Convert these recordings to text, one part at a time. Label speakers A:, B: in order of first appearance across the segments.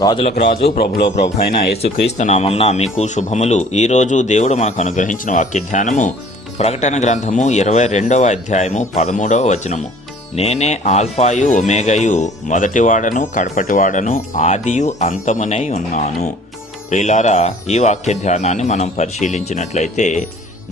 A: రాజులకు రాజు ప్రభులో ప్రభు అయిన యేసుక్రీస్తు నామన్న మీకు శుభములు. ఈరోజు దేవుడు మనకు అనుగ్రహించిన వాక్య ధ్యానము ప్రకటన గ్రంథము ఇరవై రెండవ అధ్యాయము పదమూడవ వచనము. నేనే ఆల్ఫాయు ఒమేగయు మొదటివాడను కడపటివాడను ఆదియు అంతమునై ఉన్నాను. ప్రిలారా ఈ వాక్య ధ్యానాన్ని మనం పరిశీలించినట్లయితే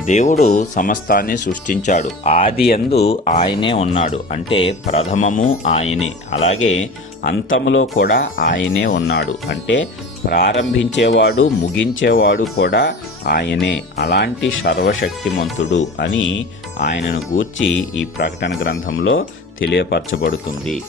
A: దేవుడు సమస్తాన్ని సృష్టించాడు. ఆది ఎందు ఆయనే ఉన్నాడు. అంటే ప్రథమము ఆయనే. అలాగే అంతములో కూడా ఆయనే ఉన్నాడు. అంటే ప్రారంభించేవాడు ముగించేవాడు కూడా ఆయనే. అలాంటి సర్వశక్తిమంతుడు అని ఆయనను గూర్చి ఈ ప్రకటన గ్రంథంలో తెలియపరచబడుతుంది.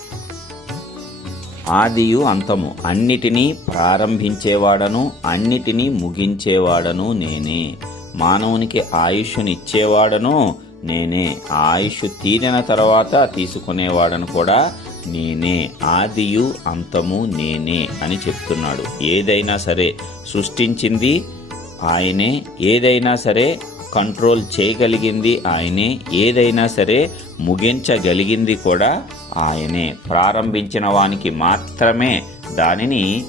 A: ఆదియు అంతము. అన్నిటినీ ప్రారంభించేవాడను అన్నిటినీ ముగించేవాడను నేనే. మానవునికి ఆయుష్నిచ్చేవాడను నేనే. ఆయుష్ తీరిన తర్వాత తీసుకునేవాడను కూడా నేనే. ఆదియు అంతము నేనే అని చెప్తున్నాడు. ఏదైనా సరే సృష్టించింది ఆయనే. ఏదైనా సరే కంట్రోల్ చేయగలిగింది ఆయనే. ఏదైనా సరే ముగించగలిగింది కూడా ఆయనే. ప్రారంభించిన వానికి మాత్రమే దానిని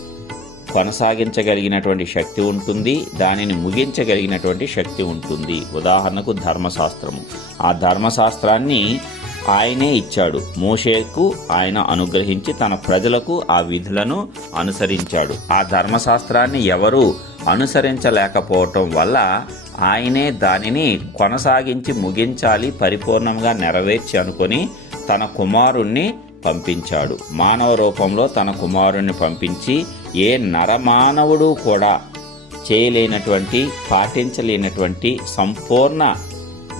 A: కొనసాగించగలిగినటువంటి శక్తి ఉంటుంది దానిని ముగించగలిగినటువంటి శక్తి ఉంటుంది. ఉదాహరణకు ధర్మశాస్త్రము. ఆ ధర్మశాస్త్రాన్ని ఆయనే ఇచ్చాడు. మోషేకు ఆయన అనుగ్రహించి తన ప్రజలకు ఆ విధులను అనుసరించాడు. ఆ ధర్మశాస్త్రాన్ని ఎవరు అనుసరించలేకపోవటం వల్ల ఆయనే దానిని కొనసాగించి ముగించాలి పరిపూర్ణంగా నెరవేర్చి అనుకొని తన కుమారుణ్ణి పంపించాడు. మానవ రూపంలో తన కుమారుణ్ణి పంపించి ఏ నరమానవుడు కూడా చేయలేనటువంటి పాటించలేనటువంటి సంపూర్ణ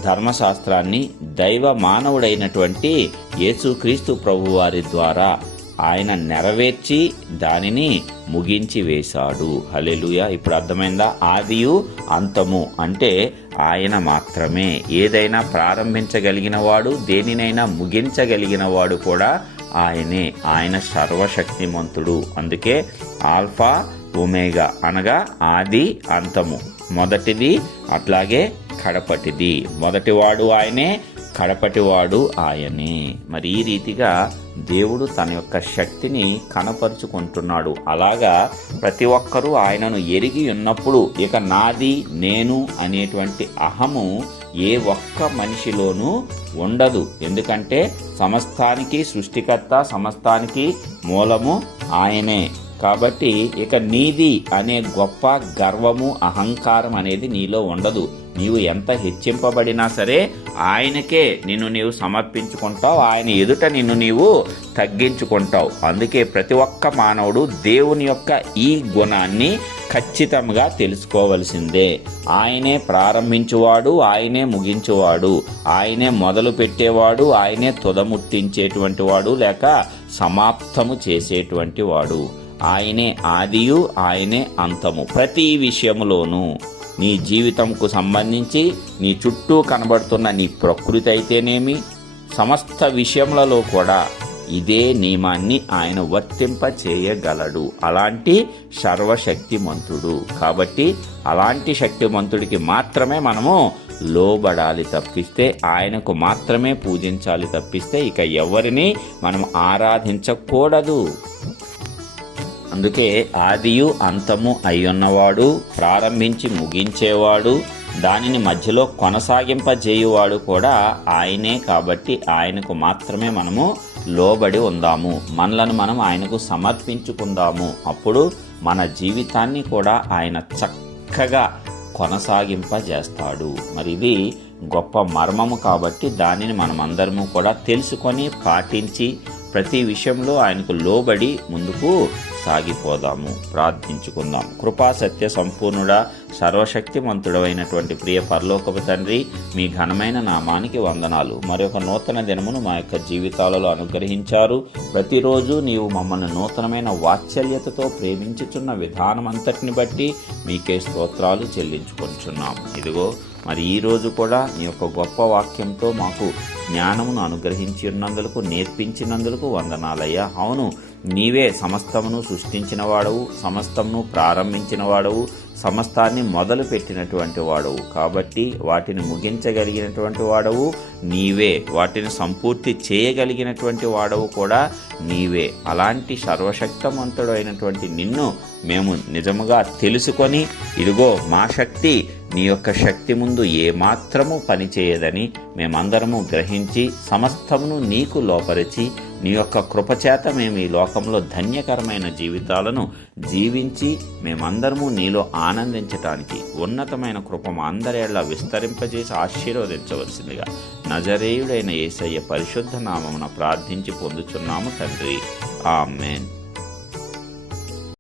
A: ధర్మశాస్త్రాన్ని దైవ మానవుడైనటువంటి యేసుక్రీస్తు ప్రభువారి ద్వారా ఆయన నెరవేర్చి దానిని ముగించి వేశాడు. హలెలుయ ఇప్పుడు అర్థమైందా? ఆదియు అంతము అంటే ఆయన మాత్రమే. ఏదైనా ప్రారంభించగలిగిన వాడు దేనినైనా ముగించగలిగిన వాడు కూడా ఆయనే. ఆయన సర్వశక్తిమంతుడు. అందుకే ఆల్ఫా ఒమేగా అనగా ఆది అంతము. మొదటిది అట్లాగే కడపటిది. మొదటివాడు ఆయనే కడపటివాడు ఆయనే. మరి ఈ రీతిగా దేవుడు తన యొక్క శక్తిని కనపరుచుకుంటున్నాడు. అలాగా ప్రతి ఒక్కరూ ఆయనను ఎరిగి ఉన్నప్పుడు ఇక నాది నేను అనేటువంటి అహము ఏ ఒక్క మనిషిలోనూ ఉండదు. ఎందుకంటే సమస్తానికి సృష్టికర్త సమస్తానికి మూలము ఆయనే. కాబట్టి ఇక నీది అనే గొప్ప గర్వము అహంకారం అనేది నీలో ఉండదు. నీవు ఎంత హెచ్చింపబడినా సరే ఆయనకే నిన్ను నీవు సమర్పించుకుంటావు ఆయన ఎదుట నిన్ను నీవు తగ్గించుకుంటావు. అందుకే ప్రతి ఒక్క మానవుడు దేవుని యొక్క ఈ గుణాన్ని ఖచ్చితంగా తెలుసుకోవలసిందే. ఆయనే ప్రారంభించువాడు ఆయనే ముగించువాడు. ఆయనే మొదలు పెట్టేవాడు ఆయనే తుదముట్టించేటువంటి వాడు లేక సమాప్తము చేసేటువంటి వాడు. ఆయనే ఆదియు ఆయనే అంతము. ప్రతి విషయములోనూ నీ జీవితంకు సంబంధించి నీ చుట్టూ కనబడుతున్న నీ ప్రకృతి అయితేనేమి సమస్త విషయములలో కూడా ఇదే నియమాన్ని ఆయన వర్తింప చేయగలడు అలాంటి సర్వశక్తిమంతుడు. కాబట్టి అలాంటి శక్తిమంతుడికి మాత్రమే మనము లోబడాలి తప్పిస్తే ఆయనకు మాత్రమే పూజించాలి తప్పిస్తే ఇక ఎవరిని మనం ఆరాధించకూడదు. అందుకే ఆదియు అంతము అయ్యున్నవాడు ప్రారంభించి ముగించేవాడు దానిని మధ్యలో కొనసాగింపజేయువాడు కూడా ఆయనే కాబట్టి ఆయనకు మాత్రమే మనము లోబడి ఉందాము. మనలను మనం ఆయనకు సమర్పించుకుందాము. అప్పుడు మన జీవితాన్ని కూడా ఆయన చక్కగా కొనసాగింపజేస్తాడు. మరి ఇది గొప్ప మర్మము కాబట్టి దానిని మనం అందరము కూడా తెలుసుకొని పాటించి ప్రతి విషయంలో ఆయనకు లోబడి ముందుకు సాగిపోదాము. ప్రార్థించుకుందాం. కృపా సత్య సంపూర్ణుడా సర్వశక్తిమంతుడమైనటువంటి ప్రియ పరలోకపు తండ్రి మీ ఘనమైన నామానికి వందనాలు. మరొక నూతన దినమును మా యొక్క జీవితాలలో అనుగ్రహించారు. ప్రతిరోజు నీవు మమ్మల్ని నూతనమైన వాత్సల్యతతో ప్రేమించుచున్న విధానం అంతటిని బట్టి మీకే స్తోత్రాలు చెల్లించుకుంటున్నాం ఇదిగో మరి ఈరోజు కూడా నీ యొక్క గొప్ప వాక్యంతో మాకు జ్ఞానమును అనుగ్రహించి ఉన్నందులకు నేర్పించినందులకు వందనాలయ్యా. అవును నీవే సమస్తమును సృష్టించిన వాడవు సమస్తమును ప్రారంభించిన వాడవు సమస్తాన్ని మొదలు పెట్టినటువంటి వాడవు. కాబట్టి వాటిని ముగించగలిగినటువంటి వాడవు నీవే. వాటిని సంపూర్తి చేయగలిగినటువంటి వాడవు కూడా నీవే. అలాంటి సర్వశక్తమంతుడైనటువంటి నిన్ను మేము నిజముగా తెలుసుకొని ఇదిగో మా శక్తి నీ యొక్క శక్తి ముందు ఏమాత్రము పనిచేయదని మేమందరము గ్రహించి సమస్తమును నీకు లోపరిచి నీ యొక్క కృపచేత మేము ఈ లోకంలో ధన్యకరమైన జీవితాలను జీవించి మేమందరము నీలో ఆనందించటానికి ఉన్నతమైన కృప అందరేళ్ళ అందరేళ్ళ విస్తరింపజేసి ఆశీర్వదించవలసిందిగా నజరేయుడైన యేసయ్య పరిశుద్ధ నామమున ప్రార్థించి పొందుచున్నాము తండ్రి. ఆమెన్.